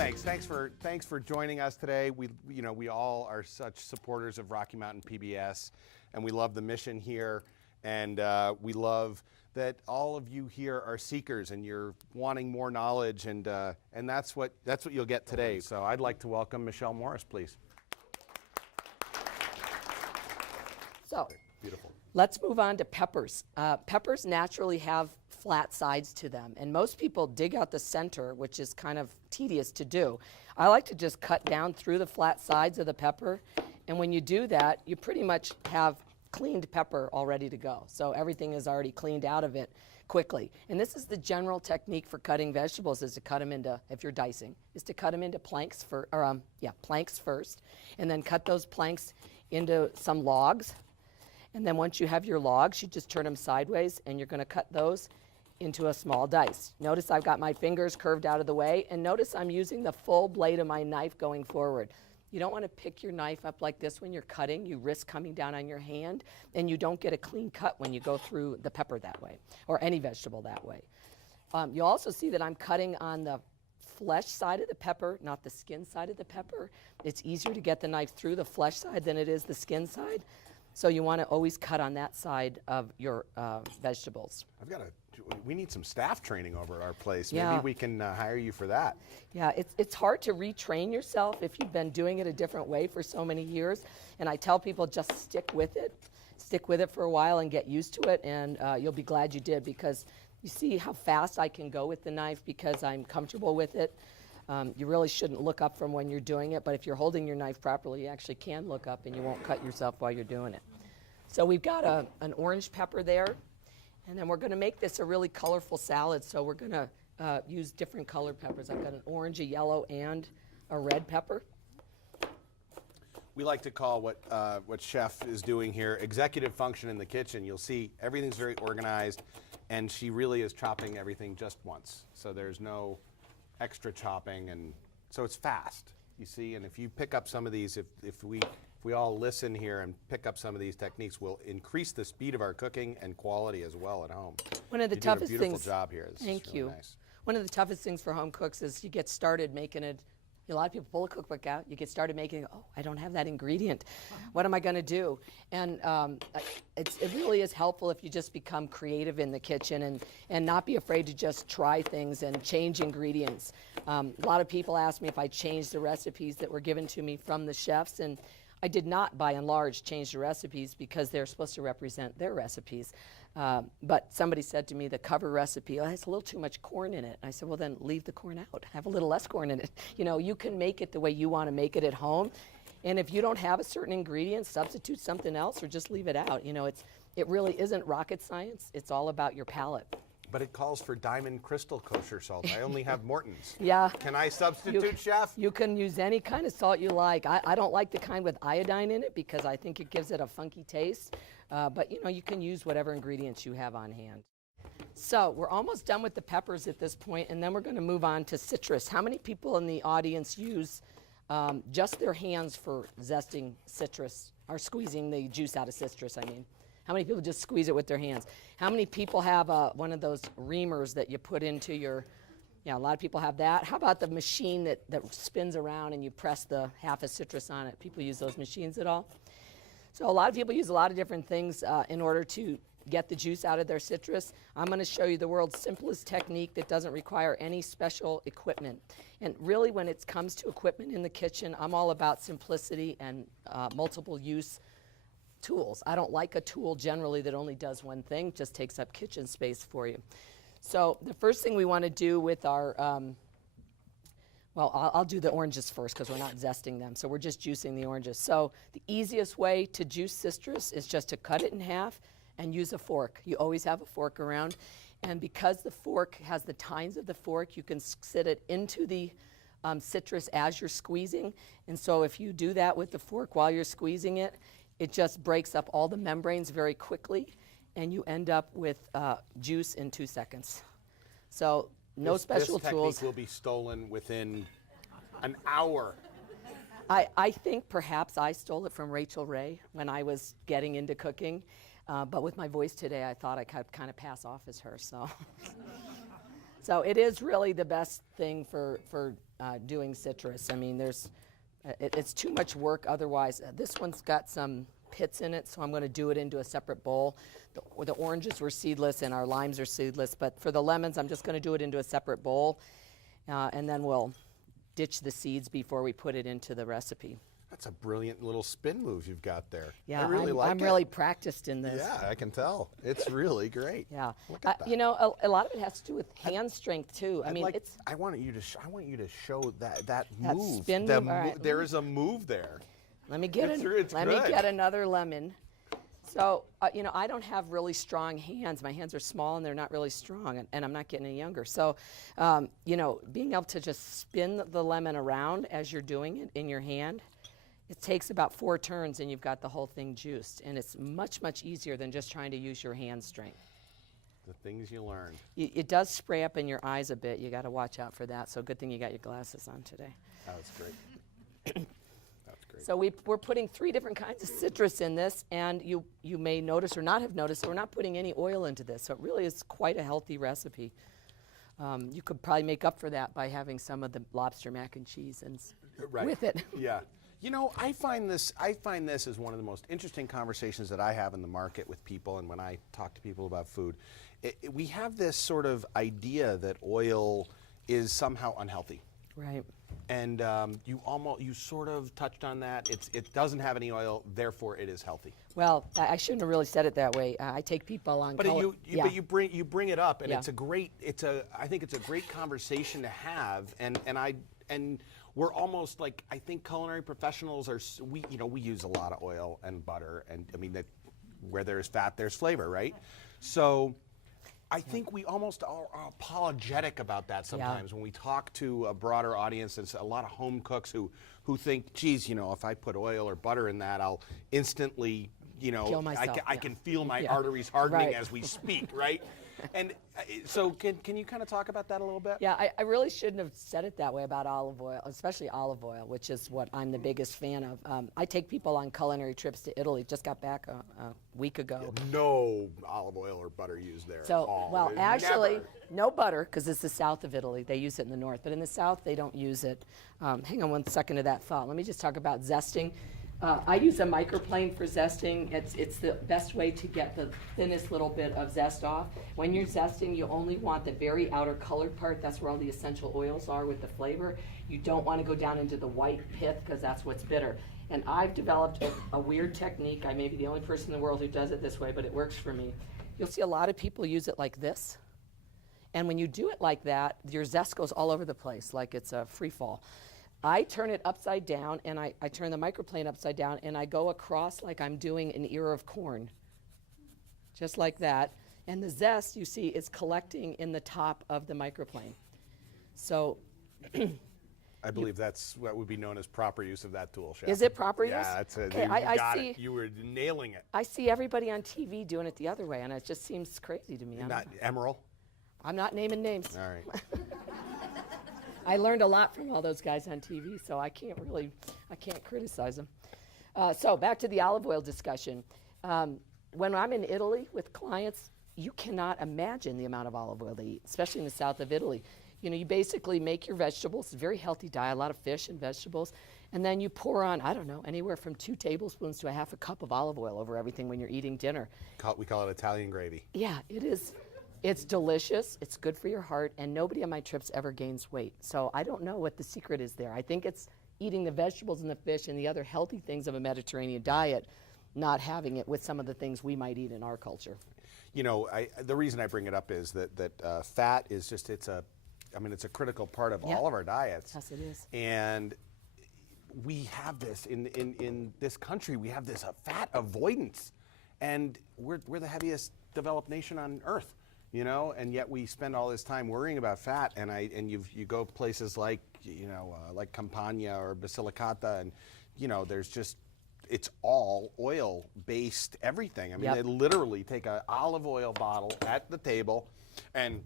thanks. Thanks for joining us today. We all are such supporters of Rocky Mountain PBS, and we love the mission here, and we love that all of you here are seekers and you're wanting more knowledge, and that's what you'll get today. So I'd like to welcome Michele Morris, please. So, beautiful. Let's move on to peppers. Peppers naturally have flat sides to them, and most people dig out the center, which is kind of tedious to do. I like to just cut down through the flat sides of the pepper, and when you do that, you pretty much have cleaned pepper all ready to go. So everything is already cleaned out of it quickly. And this is the general technique for cutting vegetables, is to cut them into, if you're dicing, is to cut them into planks first, and then cut those planks into some logs. And then once you have your logs, you just turn them sideways, and you're going to cut those into a small dice. Notice I've got my fingers curved out of the way, and notice I'm using the full blade of my knife going forward. You don't want to pick your knife up like this when you're cutting. You risk coming down on your hand, and you don't get a clean cut when you go through the pepper that way, or any vegetable that way. You'll also see that I'm cutting on the flesh side of the pepper, not the skin side of the pepper. It's easier to get the knife through the flesh side than it is the skin side. So you want to always cut on that side of your vegetables. We need some staff training over at our place. Yeah. Maybe we can hire you for that. Yeah, it's hard to retrain yourself if you've been doing it a different way for so many years. And I tell people, just stick with it. Stick with it for a while and get used to it, and you'll be glad you did, because you see how fast I can go with the knife because I'm comfortable with it. You really shouldn't look up from when you're doing it, but if you're holding your knife properly, you actually can look up and you won't cut yourself while you're doing it. So we've got an orange pepper there, and then we're going to make this a really colorful salad, so we're going to use different colored peppers. I've got an orange, a yellow, and a red pepper. We like to call what Chef is doing here executive function in the kitchen. You'll see everything's very organized, and she really is chopping everything just once. So there's no extra chopping, and so it's fast, you see. And if you pick up some of these, if we all listen here and pick up some of these techniques, we'll increase the speed of our cooking and quality as well at home. One of the toughest things. You did a beautiful job here. Thank you. Nice. One of the toughest things for home cooks is you get started making it. A lot of people pull a cookbook out, you get started making, oh, I don't have that ingredient. What am I going to do? And it really is helpful if you just become creative in the kitchen and not be afraid to just try things and change ingredients. A lot of people ask me if I changed the recipes that were given to me from the chefs, and I did not, by and large, change the recipes because they're supposed to represent their recipes. But somebody said to me, the cover recipe, oh, it has a little too much corn in it. I said, well, then leave the corn out. Have a little less corn in it. You know, you can make it the way you want to make it at home. And if you don't have a certain ingredient, substitute something else or just leave it out. You know, it really isn't rocket science. It's all about your palate. But it calls for diamond crystal kosher salt. I only have Morton's. Yeah. Can I substitute, Chef? You can use any kind of salt you like. I don't like the kind with iodine in it because I think it gives it a funky taste. But you know, you can use whatever ingredients you have on hand. So we're almost done with the peppers at this point, and then we're going to move on to citrus. How many people in the audience use just their hands for zesting citrus, or squeezing the juice out of citrus, I mean? How many people just squeeze it with their hands? How many people have one of those reamers that you put into your, yeah, a lot of people have that. How about the machine that spins around and you press the half of citrus on it? People use those machines at all? So a lot of people use a lot of different things in order to get the juice out of their citrus. I'm going to show you the world's simplest technique that doesn't require any special equipment. And really, when it comes to equipment in the kitchen, I'm all about simplicity and multiple use tools. I don't like a tool generally that only does one thing, just takes up kitchen space for you. So the first thing we want to do with our, well, I'll do the oranges first because we're not zesting them, so we're just juicing the oranges. So the easiest way to juice citrus is just to cut it in half and use a fork. You always have a fork around, and because the fork has the tines of the fork, you can sit it into the citrus as you're squeezing, and so if you do that with the fork while you're squeezing it, it just breaks up all the membranes very quickly, and you end up with juice in 2 seconds. So no special tools. This technique will be stolen within an hour. I think perhaps I stole it from Rachel Ray when I was getting into cooking, but with my voice today, I thought I could kind of pass off as her. So So it is really the best thing for doing citrus. I mean, it's too much work otherwise. This one's got some pits in it, so I'm going to do it into a separate bowl. The oranges were seedless and our limes are seedless, but for the lemons, I'm just going to do it into a separate bowl, and then we'll ditch the seeds before we put it into the recipe. That's a brilliant little spin move you've got there. Yeah, I really like it. I'm really practiced in this. Yeah, I can tell. It's really great. Yeah, Look at that. you know, a lot of it has to do with hand strength too. I mean, it's I want you to show that That move. spin The move? All right, there is a move there. let me get It's let me good. get another lemon. So you know, I don't have really strong hands. My hands are small and they're not really strong, and I'm not getting any younger. So you know, being able to just spin the lemon around as you're doing it in your hand. It takes about 4 turns and you've got the whole thing juiced, and it's much, much easier than just trying to use your hand strength. The things you learn. It does spray up in your eyes a bit. You got to watch out for that. So good thing you got your glasses on today. Oh, that's great. That's great. So we're putting 3 different kinds of citrus in this, and you may notice or not have noticed, we're not putting any oil into this. So it really is quite a healthy recipe. You could probably make up for that by having some of the lobster mac and cheese and Right. with it. Yeah. You know, I find this as one of the most interesting conversations that I have in the market with people, and when I talk to people about food. We have this sort of idea that oil is somehow unhealthy. Right. And you sort of touched on that. It doesn't have any oil, therefore it is healthy. Well, I shouldn't have really said it that way. I take people on. But you bring it up, and Yeah. I think it's a great conversation to have, and we're almost like, I think culinary professionals we use a lot of oil and butter, and I mean that where there's fat there's flavor, right? So I think we almost are apologetic about that sometimes when we talk to a broader audience. There's a lot of home cooks who think, geez, you know, if I put oil or butter in that, I'll instantly, you know, Kill myself, I can feel my Yeah. arteries hardening Right. as we speak, right? And so can you kind of talk about that a little bit? Yeah, I really shouldn't have said it that way about olive oil, especially olive oil, which is what I'm the biggest fan of. I take people on culinary trips to Italy. Just got back a week ago. No olive oil or butter used there So, at all. well, Never. actually, no butter, because it's the south of Italy. They use it in the north, but in the south, they don't use it. Hang on one second to that thought. Let me just talk about zesting. I use a microplane for zesting. It's the best way to get the thinnest little bit of zest off. When you're zesting, you only want the very outer colored part. That's where all the essential oils are with the flavor. You don't want to go down into the white pith, because that's what's bitter. And I've developed a weird technique. I may be the only person in the world who does it this way, but it works for me. You'll see a lot of people use it like this. And when you do it like that, your zest goes all over the place, like it's a free fall. I turn it upside down, and I turn the microplane upside down, and I go across like I'm doing an ear of corn, just like that. And the zest, you see, is collecting in the top of the microplane. So I believe that's what would be known as proper use of that tool, Chef. is it proper use? Yeah, that's it. Okay, You I got see. it. You were nailing it. I see everybody on TV doing it the other way, and it just seems crazy to me. Not Emerald. I'm not naming names. All right. I learned a lot from all those guys on TV, so I can't criticize them. So back to the olive oil discussion. When I'm in Italy with clients, you cannot imagine the amount of olive oil they eat, especially in the south of Italy. You know, you basically make your vegetables. It's a very healthy diet, a lot of fish and vegetables. And then you pour on, I don't know, anywhere from 2 tablespoons to a half a cup of olive oil over everything when you're eating dinner. We call it Italian gravy. Yeah, it is. It's delicious, it's good for your heart, and nobody on my trips ever gains weight. So I don't know what the secret is there. I think it's eating the vegetables and the fish and the other healthy things of a Mediterranean diet, not having it with some of the things we might eat in our culture. You know, the reason I bring it up is that fat is just, it's a critical part of all of our diets. Yes, it is. And we have this, in this country, we have this fat avoidance. And we're the heaviest developed nation on earth. You know, and yet we spend all this time worrying about fat, and you go places like, you know, like Campania or Basilicata, and you know, it's all oil-based everything. I mean, they literally take an olive oil bottle at the table and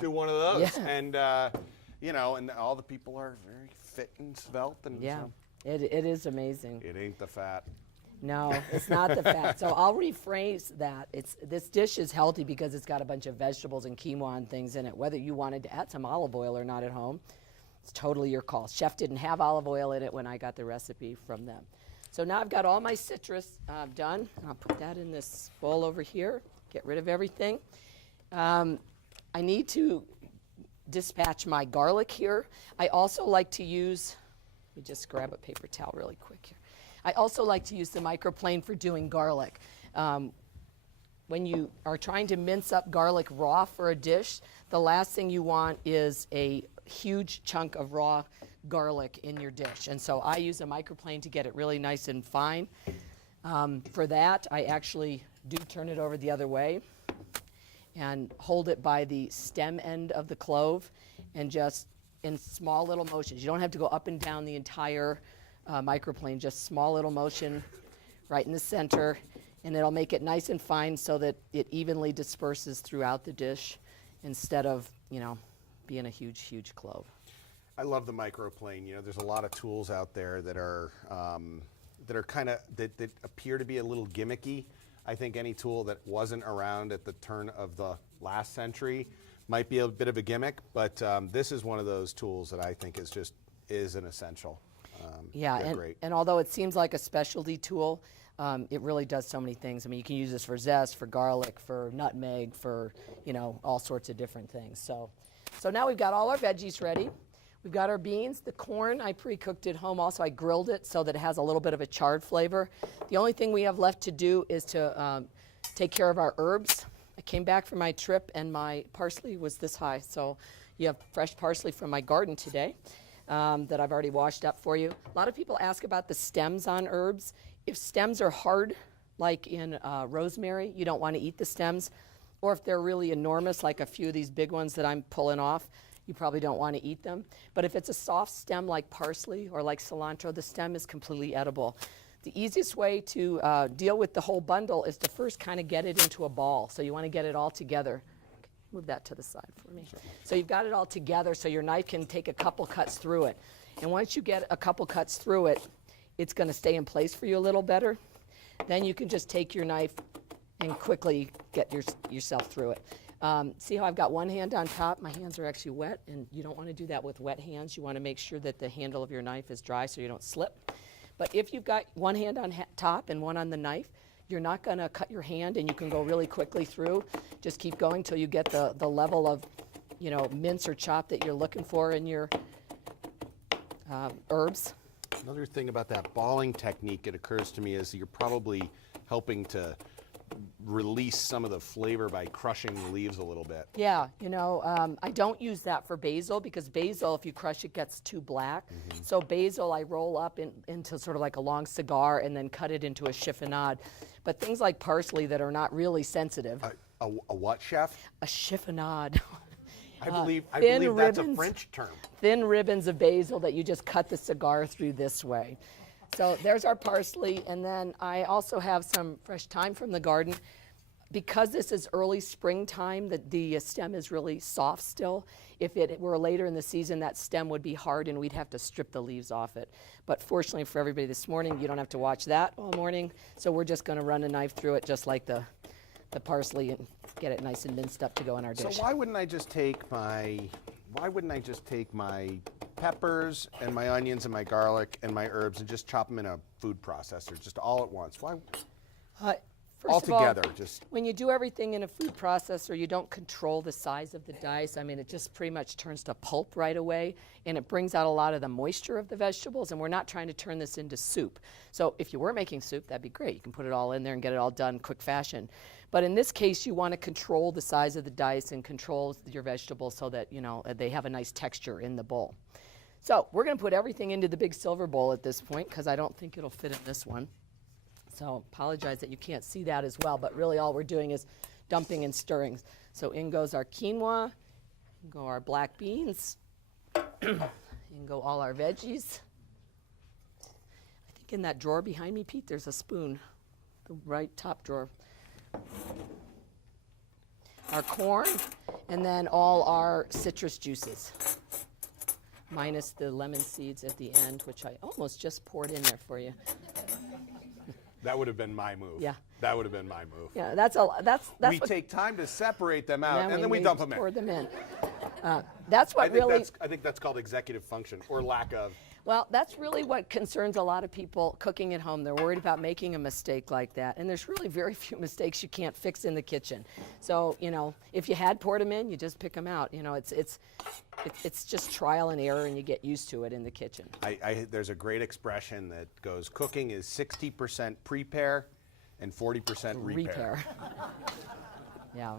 do one of those, and you know, and all the people are very fit and svelte, and Yeah, so it is amazing. it ain't the fat. No, it's not the fat. So I'll rephrase that. This dish is healthy because it's got a bunch of vegetables and quinoa and things in it. Whether you wanted to add some olive oil or not at home, it's totally your call. Chef didn't have olive oil in it when I got the recipe from them. So now I've got all my citrus done. I'll put that in this bowl over here, get rid of everything. I need to dispatch my garlic here. I also like to use, let me just grab a paper towel really quick here. I also like to use the microplane for doing garlic. When you are trying to mince up garlic raw for a dish, the last thing you want is a huge chunk of raw garlic in your dish. And so I use a microplane to get it really nice and fine. For that, I actually do turn it over the other way and hold it by the stem end of the clove and just in small little motions. You don't have to go up and down the entire microplane, just small little motion right in the center, and it'll make it nice and fine so that it evenly disperses throughout the dish instead of, being a huge, huge clove. I love the microplane. There's a lot of tools out there that are kind of that appear to be a little gimmicky. I think any tool that wasn't around at the turn of the last century might be a bit of a gimmick, but this is one of those tools that I think is an essential. Yeah, great. And although it seems like a specialty tool, it really does so many things. I mean, you can use this for zest, for garlic, for nutmeg, for all sorts of different things. So now we've got all our veggies ready. We've got our beans. The corn, I pre-cooked at home. Also, I grilled it so that it has a little bit of a charred flavor. The only thing we have left to do is to take care of our herbs. I came back from my trip, and my parsley was this high. So you have fresh parsley from my garden today that I've already washed up for you. A lot of people ask about the stems on herbs. If stems are hard, like in rosemary, you don't want to eat the stems. Or if they're really enormous, like a few of these big ones that I'm pulling off, you probably don't want to eat them. But if it's a soft stem like parsley or like cilantro, the stem is completely edible. The easiest way to deal with the whole bundle is to first kind of get it into a ball. So you want to get it all together. Move that to the side for me. Sure. So you've got it all together so your knife can take a couple cuts through it. And once you get a couple cuts through it, it's going to stay in place for you a little better. Then you can just take your knife and quickly get yourself through it. See how I've got one hand on top? My hands are actually wet, and you don't want to do that with wet hands. You want to make sure that the handle of your knife is dry so you don't slip. But if you've got one hand on top and one on the knife, you're not going to cut your hand, and you can go really quickly through. Just keep going till you get the level of, mince or chop that you're looking for in your herbs. Another thing about that balling technique, it occurs to me, is you're probably helping to release some of the flavor by crushing the leaves a little bit. Yeah, I don't use that for basil because basil, if you crush it, gets too black. Mm-hmm. So basil I roll up into sort of like a long cigar and then cut it into a chiffonade. But things like parsley that are not really sensitive. A what, chef? A chiffonade. I believe that's a French term. Thin ribbons of basil that you just cut the cigar through this way. So there's our parsley, and then I also have some fresh thyme from the garden. Because this is early springtime, the stem is really soft still. If it were later in the season, that stem would be hard and we'd have to strip the leaves off it. But fortunately for everybody this morning, you don't have to watch that all morning. So we're just going to run a knife through it just like the parsley and get it nice and minced up to go in our dish. So why wouldn't I just take my peppers and my onions and my garlic and my herbs and just chop them in a food processor just all at once? Why? All together, just. When you do everything in a food processor, you don't control the size of the dice. I mean, it just pretty much turns to pulp right away, and it brings out a lot of the moisture of the vegetables, and we're not trying to turn this into soup. So if you were making soup, that'd be great. You can put it all in there and get it all done in quick fashion. But in this case, you want to control the size of the dice and control your vegetables so that, they have a nice texture in the bowl. So we're going to put everything into the big silver bowl at this point because I don't think it'll fit in this one. So apologize that you can't see that as well, but really all we're doing is dumping and stirring. So in goes our quinoa, in go our black beans, in go all our veggies. I think in that drawer behind me, Pete, there's a spoon, the right top drawer. Our corn, and then all our citrus juices, minus the lemon seeds at the end, which I almost just poured in there for you. That would have been my move. Yeah. That would have been my move. Yeah, that's We what, take time to separate them out, and then we dump them in. pour them in. That's what really. I think that's called executive function, or lack of. Well, that's really what concerns a lot of people cooking at home. They're worried about making a mistake like that. And there's really very few mistakes you can't fix in the kitchen. So, if you had poured them in, you just pick them out. It's just trial and error, and you get used to it in the kitchen. There's a great expression that goes, cooking is 60% prepare and 40% repair. Yeah.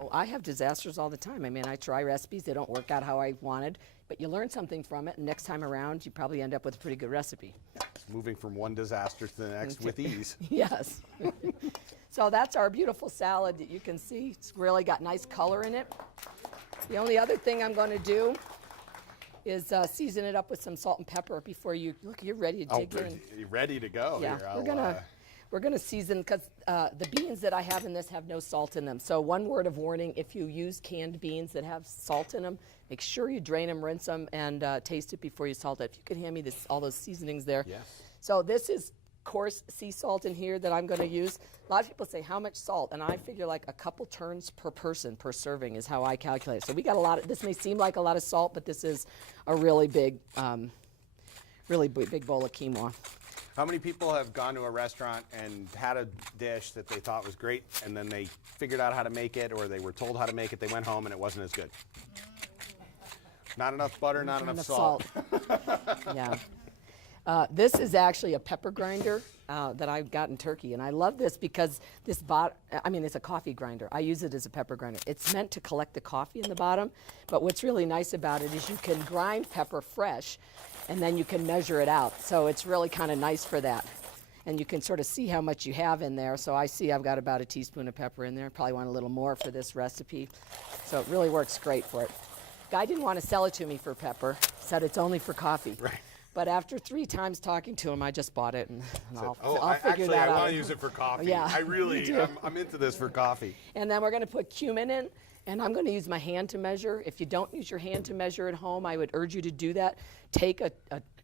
Oh, I have disasters all the time. I mean, I try recipes, they don't work out how I wanted, but you learn something from it, and next time around, you probably end up with a pretty good recipe. It's moving from one disaster to the next with ease. Yes. So that's our beautiful salad that you can see. It's really got nice color in it. The only other thing I'm going to do is season it up with some salt and pepper before you, look, you're ready to dig in. You're ready to go. Yeah, Here. we're gonna season, because the beans that I have in this have no salt in them. So one word of warning, if you use canned beans that have salt in them, make sure you drain them, rinse them, and taste it before you salt it. If you could hand me all those seasonings there. Yes. So this is coarse sea salt in here that I'm gonna use. A lot of people say, how much salt? And I figure like a couple turns per person per serving is how I calculate it. So we got a lot of, this may seem like a lot of salt, but this is a really big bowl of quinoa. How many people have gone to a restaurant and had a dish that they thought was great, and then they figured out how to make it, or they were told how to make it, they went home and it wasn't as good? Not enough butter, not enough salt. Yeah. This is actually a pepper grinder that I got in Turkey, and I love this because it's a coffee grinder. I use it as a pepper grinder. It's meant to collect the coffee in the bottom, but what's really nice about it is you can grind pepper fresh, and then you can measure it out. So it's really kind of nice for that. And you can sort of see how much you have in there. So I see I've got about a teaspoon of pepper in there. Probably want a little more for this recipe. So it really works great for it. Guy didn't want to sell it to me for pepper, said it's only for coffee. Right. But after 3 times talking to him, I just bought it, and I'll figure actually, that out. I want to use it for coffee. Yeah, I really, me too. I'm into this for coffee. And then we're going to put cumin in, and I'm going to use my hand to measure. If you don't use your hand to measure at home, I would urge you to do that. Take a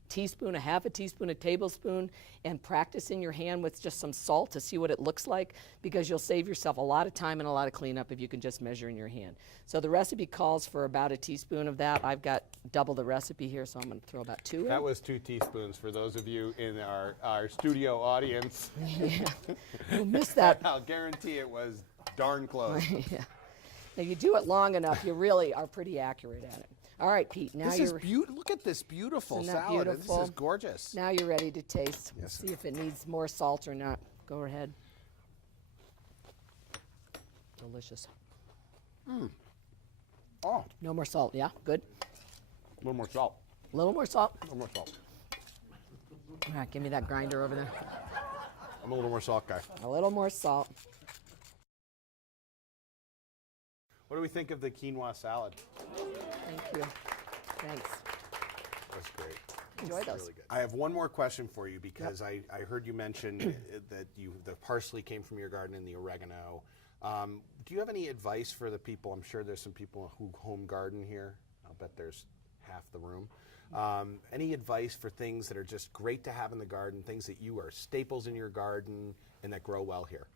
teaspoon, a half a teaspoon, a tablespoon, and practice in your hand with just some salt to see what it looks like, because you'll save yourself a lot of time and a lot of cleanup if you can just measure in your hand. So the recipe calls for about a teaspoon of that. I've got double the recipe here, so I'm going to throw about 2 in. That was 2 teaspoons for those of you in our studio audience. Yeah, you missed that. I'll guarantee it was darn close. Yeah. Now you do it long enough, you really are pretty accurate at it. All right, Pete, now This is beautiful. Look at this beautiful Isn't that salad. beautiful? This is gorgeous. Now you're ready to taste. We'll Yes. see if it needs more salt or not. Go ahead. Delicious. Oh, No more salt, yeah? Good? a little more salt. A little more salt? A little more salt. All right, give me that grinder over there. I'm a little more salt guy. A little more salt. What do we think of the quinoa salad? Thank you. Thanks. That's great. Enjoy That's those. really good. I have one more question for you, because I heard you mention that the parsley came from your garden and the oregano. Do you have any advice for the people? I'm sure there's some people who home garden here. I'll bet there's half the room. Any advice for things that are just great to have in the garden, things that you are staples in your garden and that grow well here?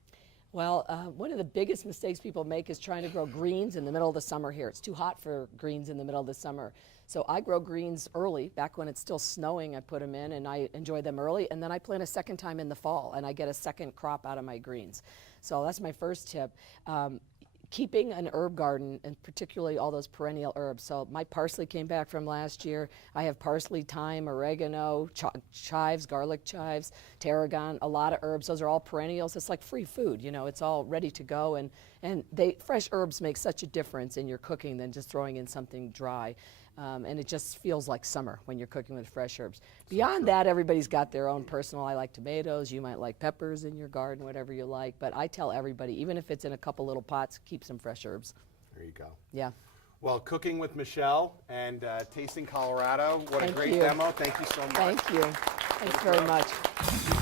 Well, one of the biggest mistakes people make is trying to grow greens in the middle of the summer here. It's too hot for greens in the middle of the summer. So I grow greens early. Back when it's still snowing, I put them in, and I enjoy them early. And then I plant a second time in the fall, and I get a second crop out of my greens. So that's my first tip. Keeping an herb garden, and particularly all those perennial herbs. So my parsley came back from last year. I have parsley, thyme, oregano, chives, garlic chives, tarragon, a lot of herbs. Those are all perennials. It's like free food, you know, it's all ready to go. And fresh herbs make such a difference in your cooking than just throwing in something dry. And it just feels like summer when you're cooking with fresh herbs. Beyond that, everybody's got their own personal. I like tomatoes. You might like peppers in your garden, whatever you like. But I tell everybody, even if it's in a couple little pots, keep some fresh herbs. There you go. Yeah. Well, Cooking with Michele and Tasting Colorado. What a Thank great you. demo. Thank you so much. Thank you. Thanks very much.